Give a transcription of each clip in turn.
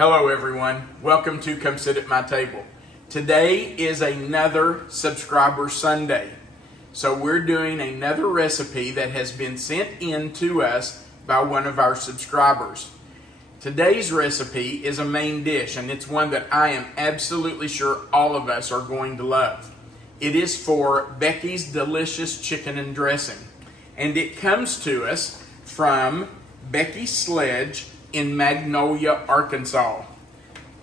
Hello everyone, welcome to Come Sit at My Table. Today is another Subscriber Sunday. So we're doing another recipe that has been sent in to us by one of our subscribers. Today's recipe is a main dish, and it's one that I am absolutely sure all of us are going to love. It is for Becky's Delicious Chicken and Dressing, and it comes to us from Becky Sledge in Magnolia, Arkansas.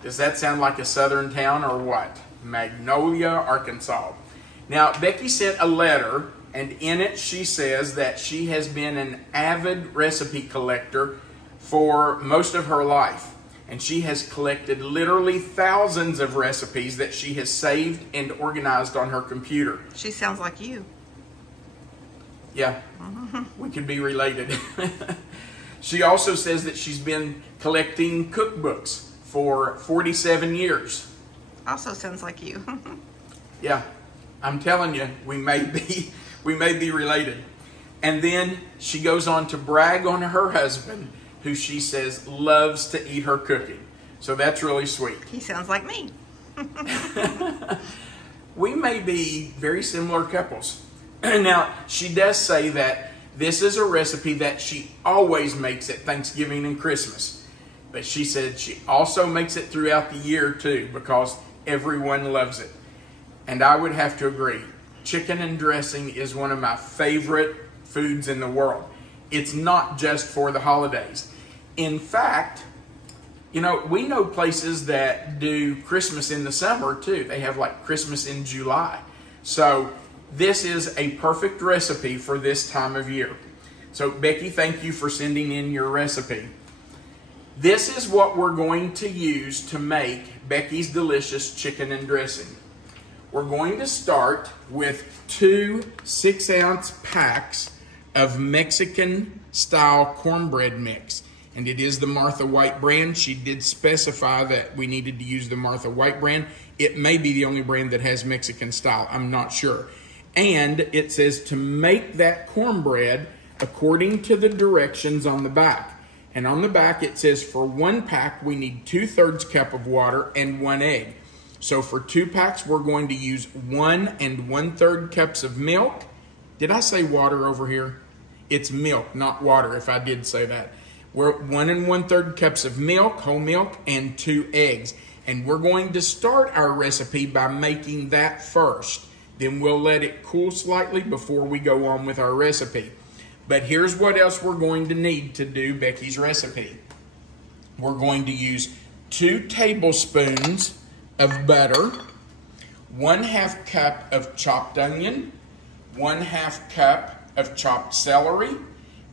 Does that sound like a southern town or what? Magnolia, Arkansas. Now, Becky sent a letter, and in it she says that she has been an avid recipe collector for most of her life. And she has collected literally thousands of recipes that she has saved and organized on her computer. She sounds like you. Yeah, we could be related. She also says that she's been collecting cookbooks for 47 years. Also sounds like you. Yeah, I'm telling you, we may be related. And then she goes on to brag on her husband, who she says loves to eat her cooking. So that's really sweet. He sounds like me. We may be very similar couples. Now, she does say that this is a recipe that she always makes at Thanksgiving and Christmas. But she said she also makes it throughout the year too, because everyone loves it. And I would have to agree. Chicken and dressing is one of my favorite foods in the world. It's not just for the holidays. In fact, you know, we know places that do Christmas in the summer too. They have like Christmas in July. So this is a perfect recipe for this time of year. So Becky, thank you for sending in your recipe. This is what we're going to use to make Becky's Delicious Chicken and Dressing. We're going to start with 2 6-ounce packs of Mexican-style cornbread mix. And it is the Martha White brand. She did specify that we needed to use the Martha White brand. It may be the only brand that has Mexican style. I'm not sure. And it says to make that cornbread according to the directions on the back. And on the back it says for 1 pack we need 2/3 cup of water and 1 egg. So for 2 packs we're going to use 1 1/3 cups of milk. Did I say water over here? It's milk, not water, if I did say that. We're 1 1/3 cups of milk, whole milk, and 2 eggs. And we're going to start our recipe by making that first. Then we'll let it cool slightly before we go on with our recipe. But here's what else we're going to need to do Becky's recipe. We're going to use 2 tablespoons of butter, 1/2 cup of chopped onion, 1/2 cup of chopped celery,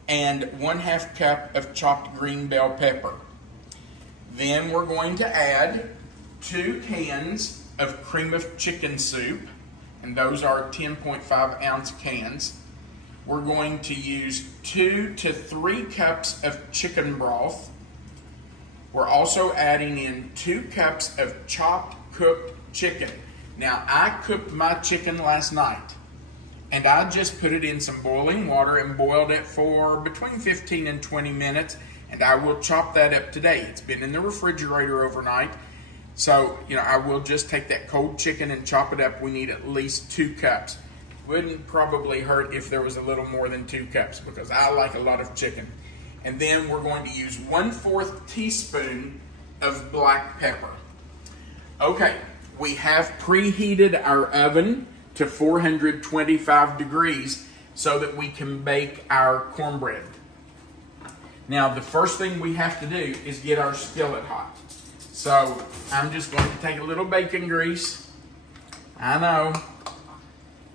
and 1/2 cup of chopped green bell pepper. Then we're going to add 2 cans of cream of chicken soup, and those are 10.5 ounce cans. We're going to use 2 to 3 cups of chicken broth. We're also adding in 2 cups of chopped cooked chicken. Now, I cooked my chicken last night, and I just put it in some boiling water and boiled it for between 15 and 20 minutes, and I will chop that up today. It's been in the refrigerator overnight, so you know I will just take that cold chicken and chop it up. We need at least 2 cups. Wouldn't probably hurt if there was a little more than 2 cups because I like a lot of chicken. And then we're going to use 1/4 teaspoon of black pepper. Okay, we have preheated our oven to 425 degrees so that we can bake our cornbread. Now, the first thing we have to do is get our skillet hot. So, I'm just going to take a little bacon grease. I know,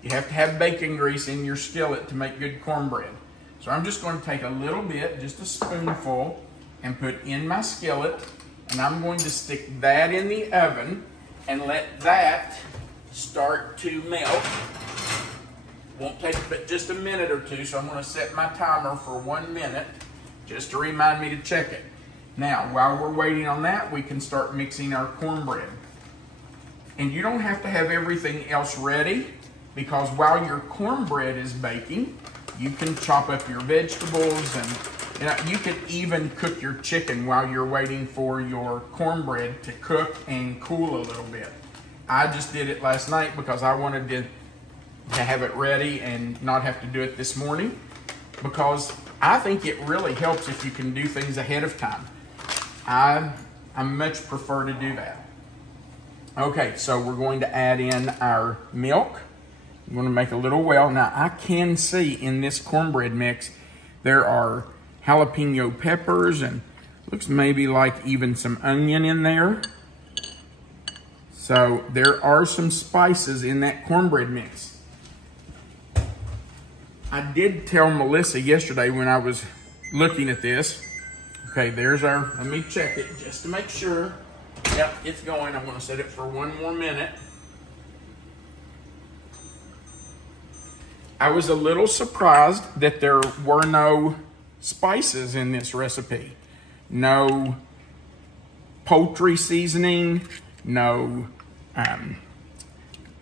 you have to have bacon grease in your skillet to make good cornbread. So I'm just going to take a little bit, just a spoonful, and put in my skillet, and I'm going to stick that in the oven and let that start to melt. Won't take but just a minute or 2, so I'm going to set my timer for 1 minute just to remind me to check it. Now, while we're waiting on that, we can start mixing our cornbread. And you don't have to have everything else ready, because while your cornbread is baking, you can chop up your vegetables and You know, you could even cook your chicken while you're waiting for your cornbread to cook and cool a little bit. I just did it last night because I wanted to have it ready and not have to do it this morning, because I think it really helps if you can do things ahead of time. I much prefer to do that. Okay, so we're going to add in our milk. I'm going to make a little well. Now, I can see in this cornbread mix, there are jalapeno peppers and looks maybe like even some onion in there. So there are some spices in that cornbread mix. I did tell Melissa yesterday when I was looking at this. Okay, there's our, let me check it just to make sure. Yep, it's going. I'm going to set it for 1 more minute. I was a little surprised that there were no spices in this recipe. No poultry seasoning, no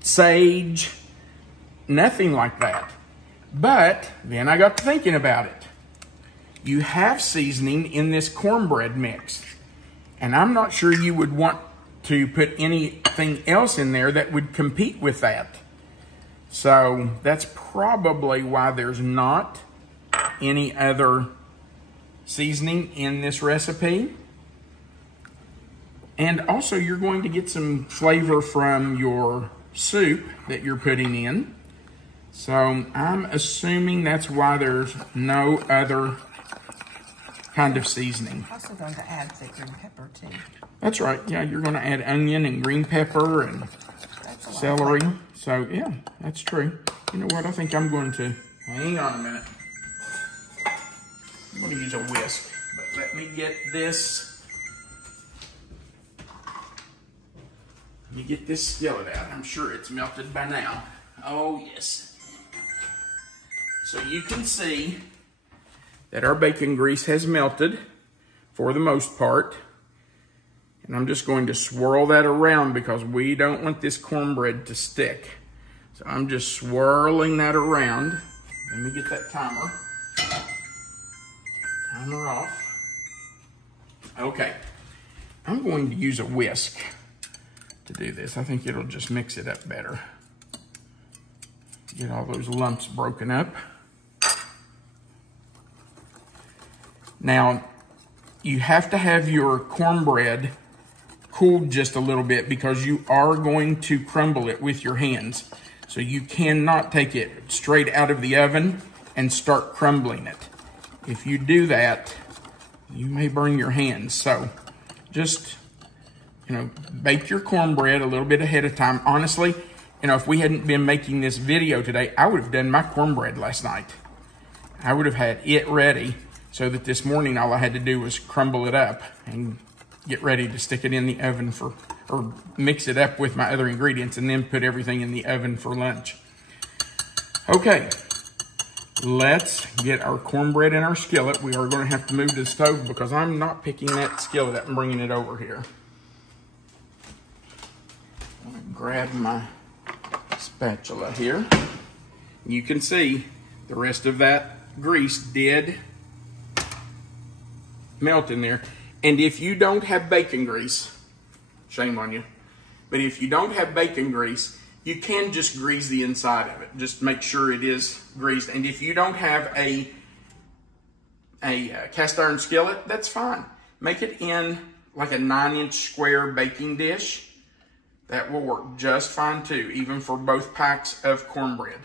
sage, nothing like that. But then I got to thinking about it. You have seasoning in this cornbread mix, and I'm not sure you would want to put anything else in there that would compete with that. So that's probably why there's not any other seasoning in this recipe. And also you're going to get some flavor from your soup that you're putting in. So I'm assuming that's why there's no other kind of seasoning. I'm also going to add the green pepper too. That's right. Yeah, you're going to add onion and green pepper and celery. So yeah, that's true. You know what? I think I'm going to, hang on a minute. I'm going to use a whisk, but let me get this. Let me get this skillet out. I'm sure it's melted by now. Oh yes. So you can see that our bacon grease has melted for the most part. And I'm just going to swirl that around because we don't want this cornbread to stick. So I'm just swirling that around. Let me get that timer. Timer off. Okay. I'm going to use a whisk to do this. I think it'll just mix it up better. Get all those lumps broken up. Now, you have to have your cornbread cooled just a little bit because you are going to crumble it with your hands. So you cannot take it straight out of the oven and start crumbling it. If you do that, you may burn your hands. So just, you know, bake your cornbread a little bit ahead of time. Honestly, you know, if we hadn't been making this video today, I would have done my cornbread last night. I would have had it ready so that this morning all I had to do was crumble it up and get ready to stick it in the oven for, or mix it up with my other ingredients and then put everything in the oven for lunch. Okay, let's get our cornbread in our skillet. We are going to have to move to the stove because I'm not picking that skillet up and bringing it over here. I'm going to grab my spatula here. You can see the rest of that grease did melt in there. And if you don't have bacon grease, shame on you, but if you don't have bacon grease, you can just grease the inside of it. Just make sure it is greased. And if you don't have a cast iron skillet, that's fine. Make it in like a 9-inch square baking dish. That will work just fine too, even for both packs of cornbread.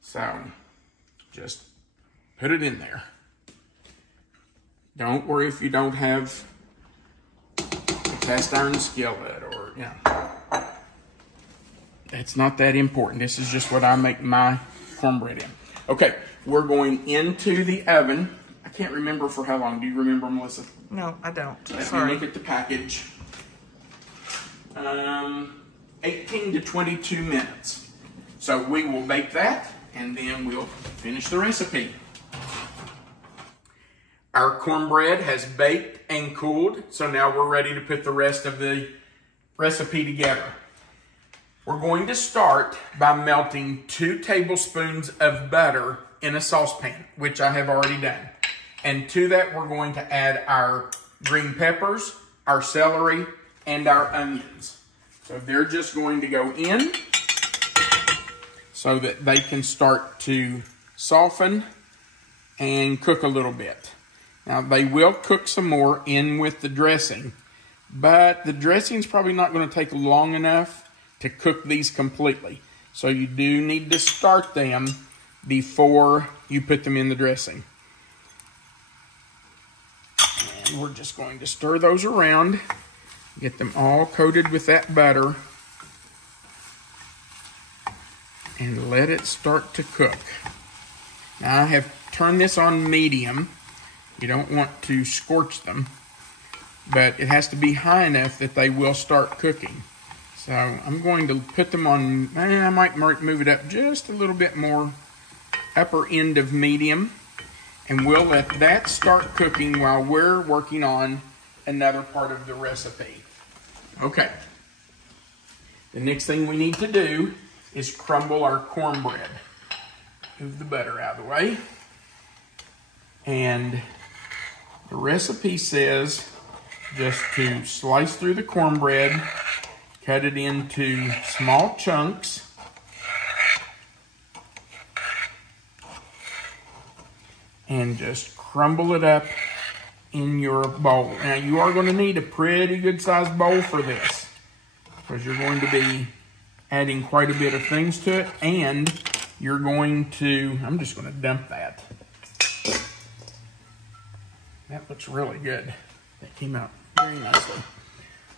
So just put it in there. Don't worry if you don't have a cast iron skillet or, you know. That's not that important. This is just what I make my cornbread in. Okay, we're going into the oven. I can't remember for how long. Do you remember, Melissa? No, I don't. Let me look at the package. 18 to 22 minutes. So we will bake that and then we'll finish the recipe. Our cornbread has baked and cooled, so now we're ready to put the rest of the recipe together. We're going to start by melting 2 tablespoons of butter in a saucepan, which I have already done. And to that, we're going to add our green peppers, our celery, and our onions. So they're just going to go in so that they can start to soften and cook a little bit. Now, they will cook some more in with the dressing, but the dressing is probably not going to take long enough to cook these completely. So you do need to start them before you put them in the dressing. And we're just going to stir those around, get them all coated with that butter, and let it start to cook. Now I have turned this on medium. You don't want to scorch them, but it has to be high enough that they will start cooking. So I'm going to put them on, I might move it up just a little bit more, upper end of medium, and we'll let that start cooking while we're working on another part of the recipe. Okay. The next thing we need to do is crumble our cornbread. Move the butter out of the way. And the recipe says just to slice through the cornbread, cut it into small chunks, and just crumble it up in your bowl. Now you are going to need a pretty good sized bowl for this, because you're going to be adding quite a bit of things to it, and you're going to, I'm just going to dump that. That looks really good. That came out very nicely.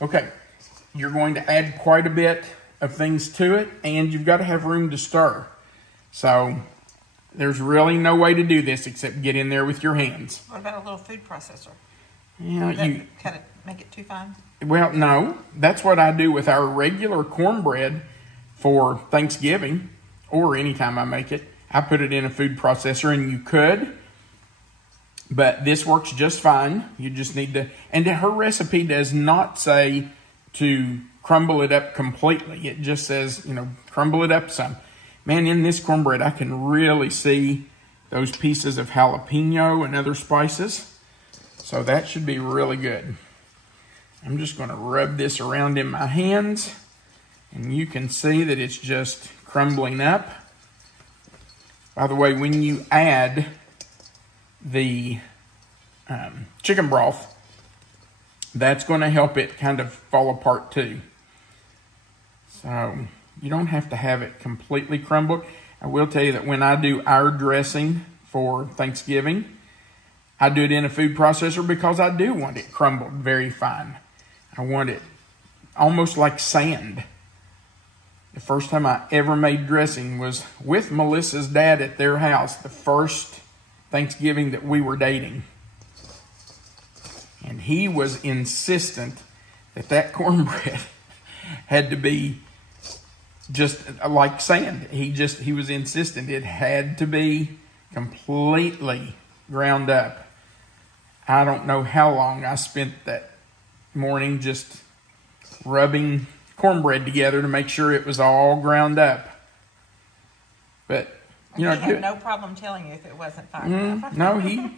Okay, you're going to add quite a bit of things to it, and you've got to have room to stir. So there's really no way to do this except get in there with your hands. What about a little food processor? Yeah, you kind of make it too fine? Well, no. That's what I do with our regular cornbread for Thanksgiving, or anytime I make it. I put it in a food processor, and you could, but this works just fine. You just need to, and her recipe does not say to crumble it up completely. It just says, you know, crumble it up some. Man, in this cornbread, I can really see those pieces of jalapeno and other spices. So that should be really good. I'm just going to rub this around in my hands, and you can see that it's just crumbling up. By the way, when you add the chicken broth, that's going to help it kind of fall apart too. So you don't have to have it completely crumbled. I will tell you that when I do our dressing for Thanksgiving, I do it in a food processor because I do want it crumbled very fine. I want it almost like sand. The first time I ever made dressing was with Melissa's dad at their house, the first Thanksgiving that we were dating. And he was insistent that that cornbread had to be just like sand. He was insistent it had to be completely ground up. I don't know how long I spent that morning just rubbing cornbread together to make sure it was all ground up. But you know, he had no problem telling you if it wasn't fine enough. No,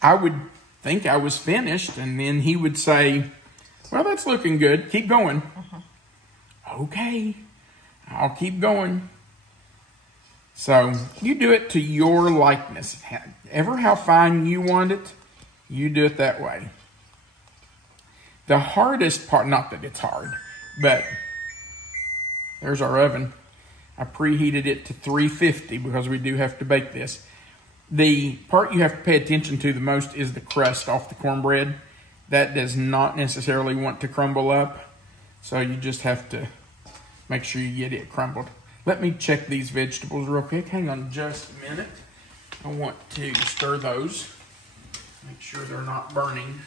I would think I was finished, and then he would say, "Well, that's looking good. Keep going." Okay, I'll keep going. So you do it to your likeness. Ever how fine you want it, you do it that way. The hardest part, not that it's hard, but there's our oven. I preheated it to 350 because we do have to bake this. The part you have to pay attention to the most is the crust off the cornbread. That does not necessarily want to crumble up, so you just have to make sure you get it crumbled. Let me check these vegetables real quick. Hang on just a minute. I want to stir those. Make sure they're not burning.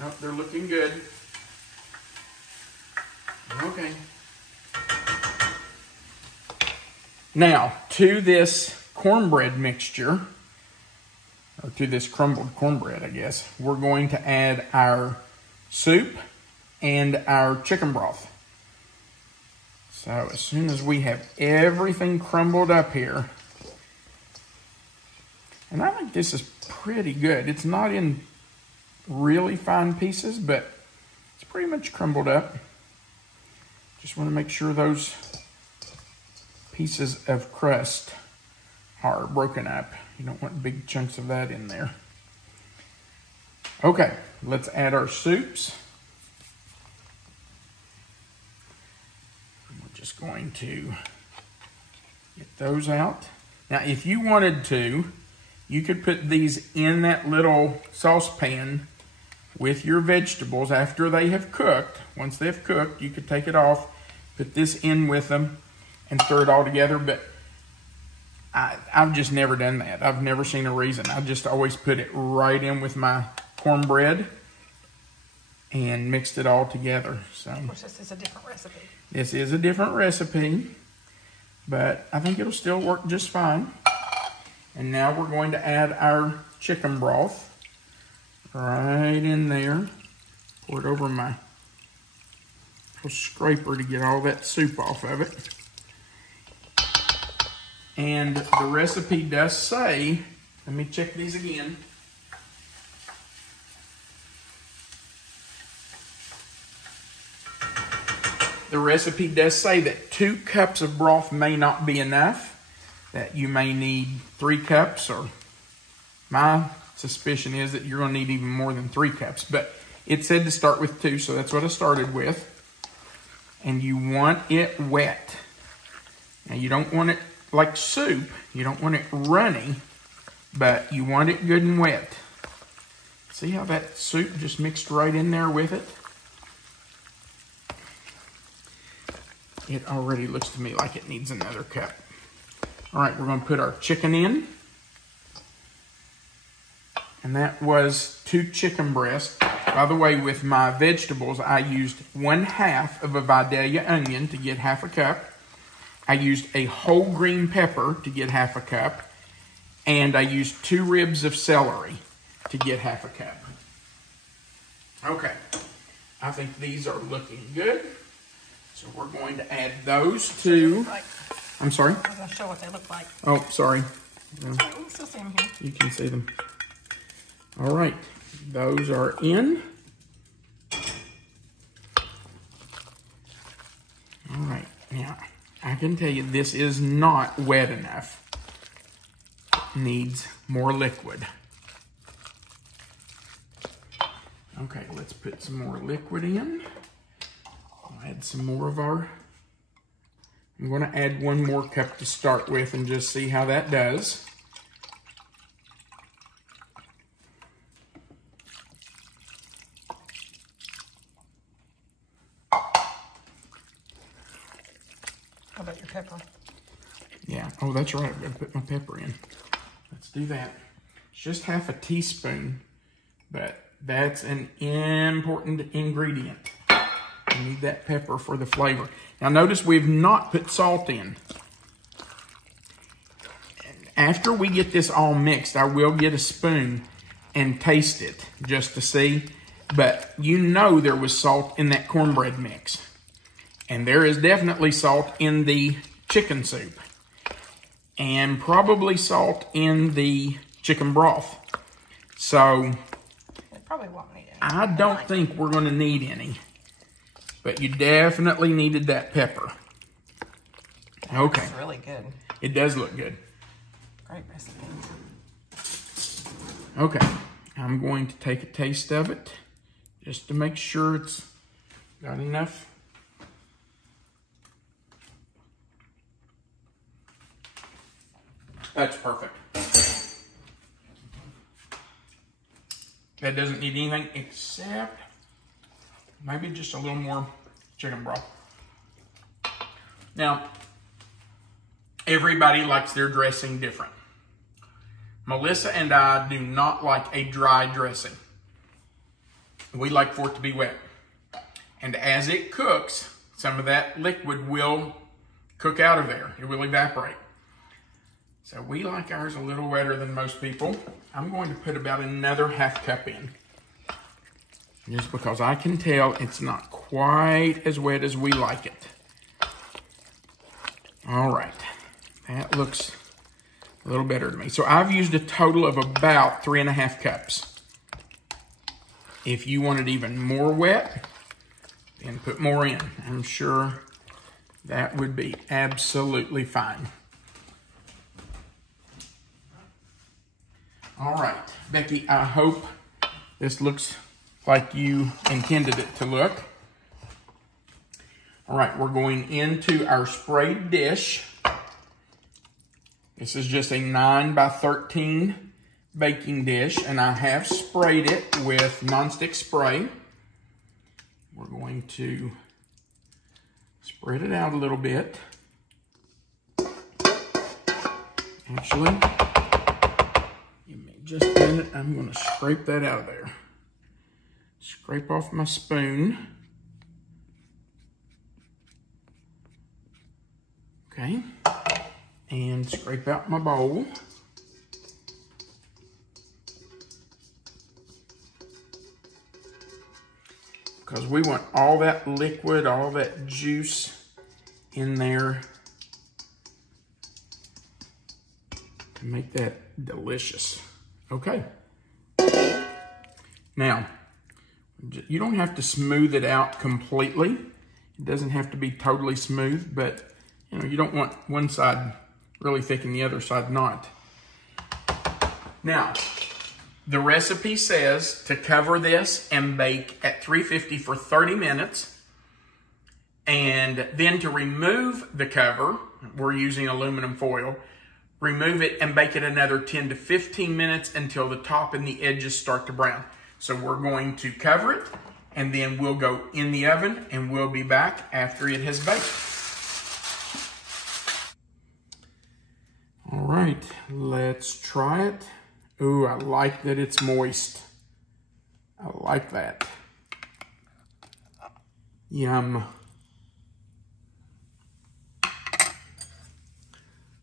Nope, they're looking good. Okay. Now, to this cornbread mixture, or to this crumbled cornbread, I guess, we're going to add our soup and our chicken broth. So as soon as we have everything crumbled up here, And I think this is pretty good. It's not in really fine pieces, but it's pretty much crumbled up. Just want to make sure those pieces of crust are broken up. You don't want big chunks of that in there. Okay, let's add our soups. We're just going to get those out. Now, if you wanted to, you could put these in that little saucepan with your vegetables after they have cooked. Once they've cooked, you could take it off, put this in with them, and stir it all together. But I've just never done that. I've never seen a reason. I just always put it right in with my cornbread and mixed it all together. So, of course, this is a different recipe. This is a different recipe, but I think it'll still work just fine. And now we're going to add our chicken broth right in there. Pour it over my little scraper to get all that soup off of it. And the recipe does say, let me check these again. The recipe does say that 2 cups of broth may not be enough, that you may need 3 cups, or my suspicion is that you're going to need even more than 3 cups. But it said to start with 2, so that's what I started with. And you want it wet. Now, you don't want it like soup. You don't want it runny, but you want it good and wet. See how that soup just mixed right in there with it? It already looks to me like it needs another cup. All right, we're going to put our chicken in. And that was 2 chicken breasts. By the way, with my vegetables, I used 1/2 of a Vidalia onion to get 1/2 cup. I used a whole green pepper to get 1/2 cup. And I used 2 ribs of celery to get 1/2 cup. Okay, I think these are looking good. So we're going to add those to... I'm sorry? I was going to show what they look like. Oh, sorry. No, We can still see them here. you can see them. All right, those are in. All right, now I can tell you this is not wet enough. It needs more liquid. Okay, let's put some more liquid in. I'll add some more of our... I'm going to add 1 more cup to start with and just see how that does. How about your pepper? Yeah, oh, that's right. I'm going to put my pepper in. Let's do that. It's just 1/2 teaspoon, but that's an important ingredient. You need that pepper for the flavor. Now notice we've not put salt in. After we get this all mixed, I will get a spoon and taste it just to see. But you know there was salt in that cornbread mix. And there is definitely salt in the chicken soup. And probably salt in the chicken broth. So It probably won't need any. I don't think we're going to need any. But you definitely needed that pepper. Okay. It's really good. It does look good. Great recipe. Okay. I'm going to take a taste of it just to make sure it's got enough. That's perfect. That doesn't need anything except maybe just a little more chicken broth. Now, everybody likes their dressing different. Melissa and I do not like a dry dressing. We like for it to be wet. And as it cooks, some of that liquid will cook out of there. It will evaporate. So we like ours a little wetter than most people. I'm going to put about another 1/2 cup in. Just because I can tell it's not quite as wet as we like it. All right, that looks a little better to me. So I've used a total of about 3.5 cups. If you want it even more wet, then put more in. I'm sure that would be absolutely fine. All right, Becky, I hope this looks like you intended it to look. All right, we're going into our sprayed dish. This is just a 9 by 13 baking dish, and I have sprayed it with nonstick spray. We're going to spread it out a little bit. Actually, give me just a minute. I'm going to scrape that out of there. Scrape off my spoon. Okay. And scrape out my bowl. Because we want all that liquid, all that juice in there to make that delicious. Okay. Now, you don't have to smooth it out completely. It doesn't have to be totally smooth, but you know, you don't want one side really thick and the other side not. Now, the recipe says to cover this and bake at 350 for 30 minutes. And then to remove the cover, we're using aluminum foil, remove it and bake it another 10 to 15 minutes until the top and the edges start to brown. So we're going to cover it and then we'll go in the oven and we'll be back after it has baked. All right, let's try it. Ooh, I like that it's moist. I like that. Yum.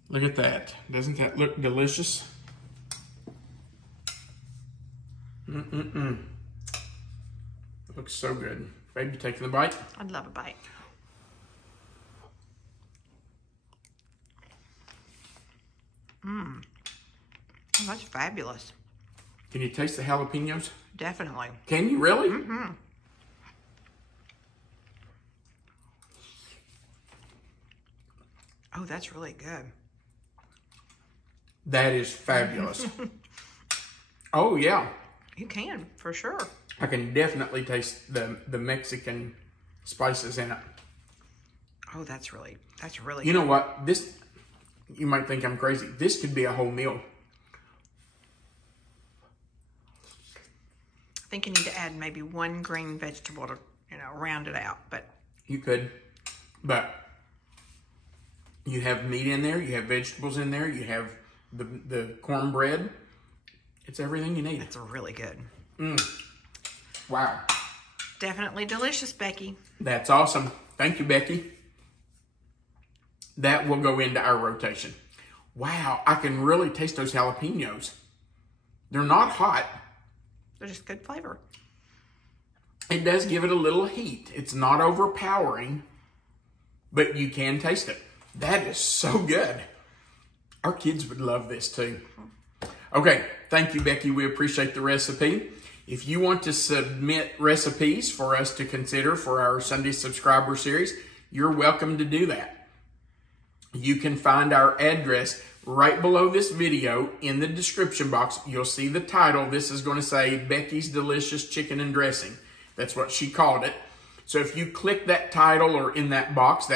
Look at that. Doesn't that look delicious? Looks so good. Baby, taking the bite? I'd love a bite. Oh, that's fabulous. Can you taste the jalapenos? Definitely. Can you really? Mm-hmm. Oh, that's really good. That is fabulous. Oh, yeah. You can, for sure. I can definitely taste the Mexican spices in it. Oh, that's really You good. know what? This, you might think I'm crazy. This could be a whole meal. I think you need to add maybe one green vegetable to, you know, round it out, but. You could, but you have meat in there, you have vegetables in there, you have the cornbread. It's everything you need. It's really good. Wow. Definitely delicious, Becky. That's awesome. Thank you, Becky. That will go into our rotation. Wow, I can really taste those jalapenos. They're not hot. They're just good flavor. It does give it a little heat. It's not overpowering, but you can taste it. That is so good. Our kids would love this too. Okay, thank you, Becky. We appreciate the recipe. If you want to submit recipes for us to consider for our Sunday subscriber series, you're welcome to do that. You can find our address right below this video in the description box. You'll see the title. This is going to say Becky's Delicious Chicken and Dressing. That's what she called it. So if you click that title or in that box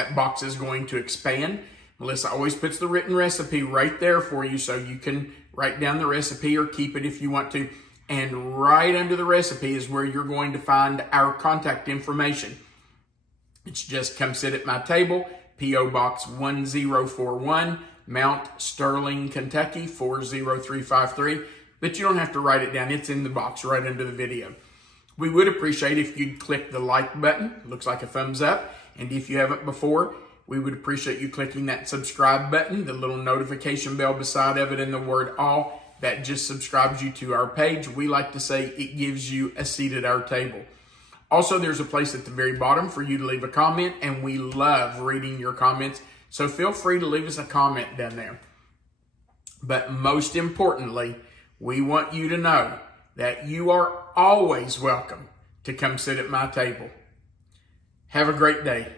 is going to expand. Melissa always puts the written recipe right there for you so you can write down the recipe or keep it if you want to. And right under the recipe is where you're going to find our contact information. It's just come sit at my table, P.O. Box 1041, Mount Sterling, Kentucky 40353. But you don't have to write it down. It's in the box right under the video. We would appreciate if you'd click the like button. It looks like a thumbs up. And if you haven't before, we would appreciate you clicking that subscribe button, the little notification bell beside of it, and the word all. That just subscribes you to our page. We like to say it gives you a seat at our table. Also, there's a place at the very bottom for you to leave a comment, and we love reading your comments. So feel free to leave us a comment down there. But most importantly, we want you to know that you are always welcome to come sit at my table. Have a great day.